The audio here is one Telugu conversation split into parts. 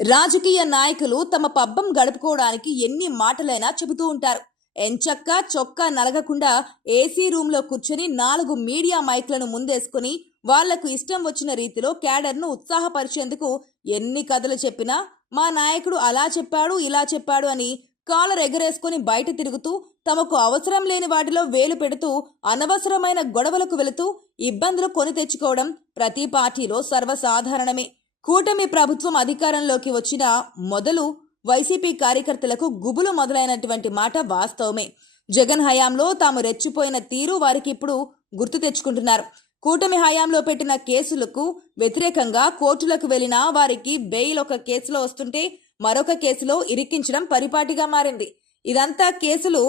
రాజకీయ నాయకులు తమ పబ్బం గడుపుకోవడానికి ఎన్ని మాటలైనా చెబుతూ ఉంటారు. ఎంచక్కా చొక్కా నలగకుండా ఏసీ రూమ్లో కూర్చొని 4 మీడియా మైక్లను ముందేసుకుని వాళ్లకు ఇష్టం వచ్చిన రీతిలో క్యాడర్ను ఉత్సాహపరిచేందుకు ఎన్ని కథలు చెప్పినా మా నాయకుడు అలా చెప్పాడు ఇలా చెప్పాడు అని కాలర్ ఎగరేసుకుని బయట తిరుగుతూ తమకు అవసరం లేని వాటిలో వేలు పెడుతూ అనవసరమైన గొడవలకు వెళుతూ ఇబ్బందులు కొని తెచ్చుకోవడం ప్రతి పార్టీలో సర్వసాధారణమే. కూటమి ప్రభుత్వం అధికారంలోకి వచ్చిన మొదలు వైసీపీ కార్యకర్తలకు గుబులు మొదలైనటువంటి మాట వాస్తవమే. జగన్ హయాంలో తాము రెచ్చిపోయిన తీరు వారికి ఇప్పుడు గుర్తు తెచ్చుకుంటున్నారు. కూటమి హయాంలో పెట్టిన కేసులకు వ్యతిరేకంగా కోర్టులకు వెళ్లిన వారికి బెయిల్ ఒక కేసులో వస్తుంటే మరొక కేసులో ఇరికించడం పరిపాటిగా మారింది. ఇదంతా కేసులు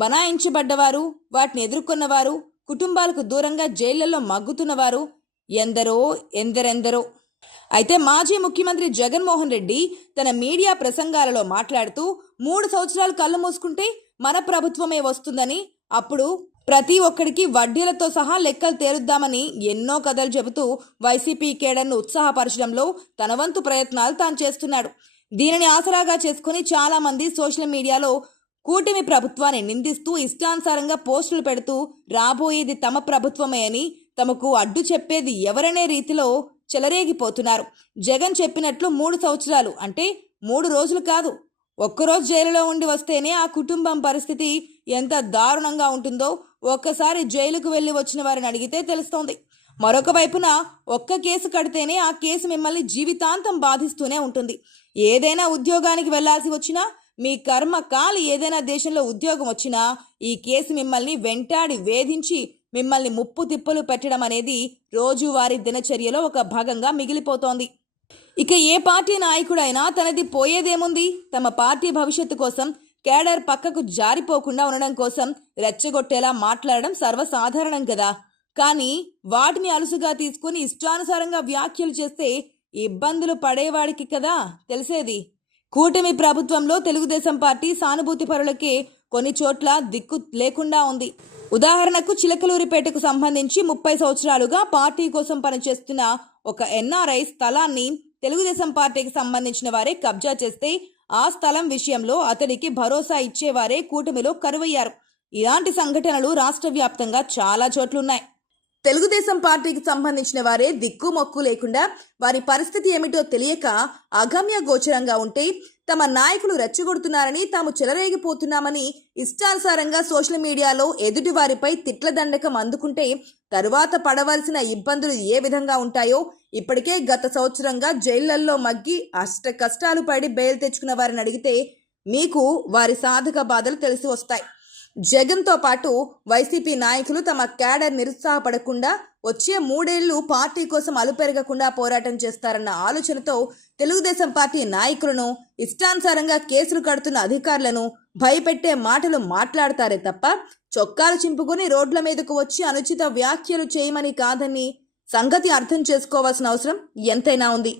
బనాయించబడ్డవారు, వాటిని ఎదుర్కొన్నవారు, కుటుంబాలకు దూరంగా జైళ్లలో మగ్గుతున్నవారు ఎందరెందరో. అయితే మాజీ ముఖ్యమంత్రి జగన్మోహన్ రెడ్డి తన మీడియా ప్రసంగాలలో మాట్లాడుతూ 3 సంవత్సరాలు కళ్ళు మూసుకుంటే మన ప్రభుత్వమే వస్తుందని, అప్పుడు ప్రతి ఒక్కడికి వడ్డీలతో సహా లెక్కలు తేలుద్దామని ఎన్నో కథలు చెబుతూ వైసీపీ కేడర్ను ఉత్సాహపరచడంలో తన వంతు ప్రయత్నాలు తాను చేస్తున్నాడు. దీనిని ఆసరాగా చేసుకుని చాలా మంది సోషల్ మీడియాలో కూటమి ప్రభుత్వాన్ని నిందిస్తూ ఇష్టానుసారంగా పోస్టులు పెడుతూ రాబోయేది తమ ప్రభుత్వమే అని, తమకు అడ్డు చెప్పేది ఎవరనే రీతిలో చెలరేగిపోతున్నారు. జగన్ చెప్పినట్లు 3 సంవత్సరాలు అంటే 3 రోజులు కాదు, ఒక్కరోజు జైలులో ఉండి వస్తేనే ఆ కుటుంబం పరిస్థితి ఎంత దారుణంగా ఉంటుందో ఒక్కసారి జైలుకు వెళ్ళి వచ్చిన వారిని అడిగితే తెలుస్తోంది. మరొక వైపున ఒక్క కేసు కడితేనే ఆ కేసు మిమ్మల్ని జీవితాంతం బాధిస్తూనే ఉంటుంది. ఏదైనా ఉద్యోగానికి వెళ్లాల్సి వచ్చినా, మీ కర్మ కాలి ఏదైనా దేశంలో ఉద్యోగం వచ్చినా ఈ కేసు మిమ్మల్ని వెంటాడి వేధించి మిమ్మల్ని ముప్పు తిప్పలు పెట్టడం అనేది రోజువారీ దినచర్యలో ఒక భాగంగా మిగిలిపోతోంది. ఇక ఏ పార్టీ నాయకుడైనా తనది పోయేదేముంది, తమ పార్టీ భవిష్యత్తు కోసం కేడర్ పక్కకు జారిపోకుండా ఉండడం కోసం రెచ్చగొట్టేలా మాట్లాడడం సర్వసాధారణం కదా. కానీ వాటిని అలుసుగా తీసుకుని ఇష్టానుసారంగా వ్యాఖ్యలు చేస్తే ఇబ్బందులు పడేవాడికి కదా తెలిసేది. కూటమి ప్రభుత్వంలో తెలుగుదేశం పార్టీ సానుభూతి పరులకే కొన్ని చోట్ల దిక్కు లేకుండా ఉంది. ఉదాహరణకు చిలకలూరిపేటకు సంబంధించి 30 సంవత్సరాలుగా పార్టీ కోసం పనిచేస్తున్న ఒక ఎన్ఆర్ఐ స్థలాన్ని తెలుగుదేశం పార్టీకి సంబంధించిన వారే కబ్జా చేస్తే ఆ స్థలం విషయంలో అతడికి భరోసా ఇచ్చేవారే కూటమిలో కరువయ్యారు. ఇలాంటి సంఘటనలు రాష్ట్ర వ్యాప్తంగా చాలా చోట్లున్నాయి. తెలుగుదేశం పార్టీకి సంబంధించిన వారే దిక్కు మొక్కు లేకుండా వారి పరిస్థితి ఏమిటో తెలియక అగమ్య గోచరంగా ఉంటే తమ నాయకులు రెచ్చగొడుతున్నారని, తాము చెలరేగిపోతున్నామని ఇష్టానుసారంగా సోషల్ మీడియాలో ఎదుటి వారిపై తిట్ల దండకం అందుకుంటే తరువాత పడవలసిన ఇబ్బందులు ఏ విధంగా ఉంటాయో ఇప్పటికే గత సంవత్సరంగా జైళ్లల్లో మగ్గి అష్ట కష్టాలు పడి బెయిల్ తెచ్చుకున్న వారిని అడిగితే మీకు వారి సాధక బాధలు తెలిసి వస్తాయి. జగన్తో పాటు వైసీపీ నాయకులు తమ క్యాడర్ నిరుత్సాహపడకుండా వచ్చే 3 ఏళ్లు పార్టీ కోసం అలుపెరగకుండా పోరాటం చేస్తారన్న ఆలోచనతో తెలుగుదేశం పార్టీ నాయకులను, ఇష్టానుసారంగా కేసులు కడుతున్న అధికారులను భయపెట్టే మాటలు మాట్లాడతారే తప్ప చొక్కాలు చింపుకొని రోడ్ల మీదకు వచ్చి అనుచిత వ్యాఖ్యలు చేయమని కాదని సంగతి అర్థం చేసుకోవాల్సిన అవసరం ఎంతైనా ఉంది.